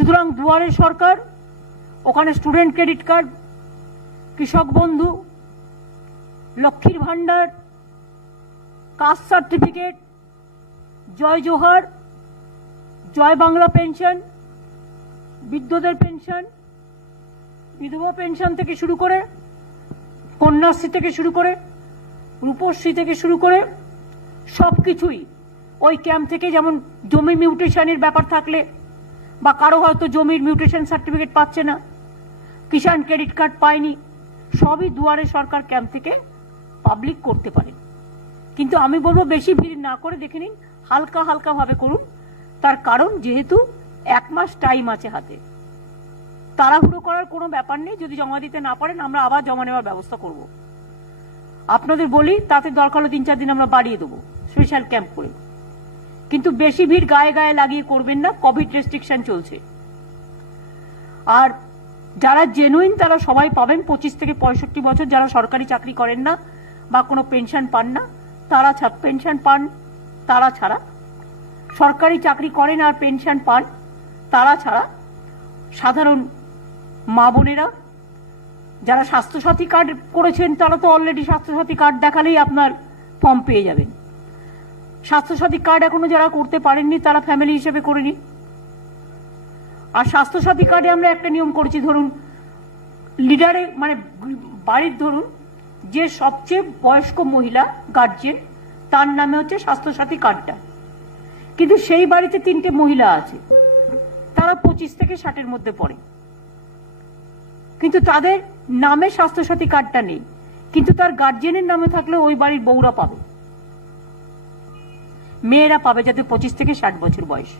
সুতরাং দুয়ারে সরকার, ওখানে student credit card Krishak Bandhu, Lakshmir Bhandar caste certificate Jai Johar, Jai Bangla pension বিদ্যুতের pension বিধবা পেনশন থেকে শুরু করে, কন্যাশ্রী থেকে শুরু করে, রূপশ্রী থেকে শুরু করে সব কিছুই ওই ক্যাম্প থেকে যেমন জমি মিউটেশনের ব্যাপার থাকলে বা কারও হয়তো জমির মিউটেশন সার্টিফিকেট পাচ্ছে না। কিষাণ ক্রেডিট কার্ড পায়নি। সবই দুয়ারে সরকার ক্যাম্প থেকে পাবলিক করতে পারে। কিন্তু আমি বলব বেশি ভিড় না করে দেখে নিন, হালকা হালকা ভাবে করুন। তার কারণ যেহেতু এক মাস টাইম আছে হাতে। তাড়াহুড়ো করার কোনো ব্যাপার নেই, যদি জমা দিতে না পারেন, আমরা আবার জমা নেওয়ার ব্যবস্থা করব। আপনাদের বলি, তাতে দরকার হলে তিন চার দিন আমরা বাড়িয়ে দেবো স্পেশাল ক্যাম্প করে। কিন্তু বেশি ভিড় গায়ে গায়ে লাগিয়ে করবেন না কোভিড রেস্ট্রিকশন চলছে। আর যারা জেনুইন তারা সবাই পাবেন, পঁচিশ থেকে পঁয়ষট্টি বছর যারা সরকারি চাকরি করেন না বা কোনো পেনশন পান না, তারা পেনশন পান, তারা ছাড়া। সরকারি চাকরি করেন আর পেনশন পান, তারা ছাড়া। সাধারণ মা বোনেরা, যারা স্বাস্থ্যসাথী কার্ড করেছেন, তারা তো অলরেডি স্বাস্থ্যসাথী কার্ড দেখালেই আপনার ফর্ম পেয়ে যাবেন। স্বাস্থ্যসাথী কার্ড এখনও যারা করতে পারেননি, তারা ফ্যামিলি হিসেবে করে নিন। আর স্বাস্থ্যসাথী কার্ডে আমরা একটা নিয়ম করেছি, ধরুন লিডারে মানে বাড়ির ধরুন, যে সবচেয়ে বয়স্ক মহিলা গার্জেন তার নামে হচ্ছে স্বাস্থ্যসাথী কার্ডটা কিন্তু সেই বাড়িতে তিনটে মহিলা আছে, তারা পঁচিশ থেকে ষাটের মধ্যে পড়ে। কিন্তু তাদের নামে স্বাস্থ্যসাথী কার্ডটা নেই, কিন্তু তার গার্জেনের নামে থাকলে ওই বাড়ির বউরা পাবে। মেয়েরা পাবে যাদের পঁচিশ থেকে ষাট বছর বয়স।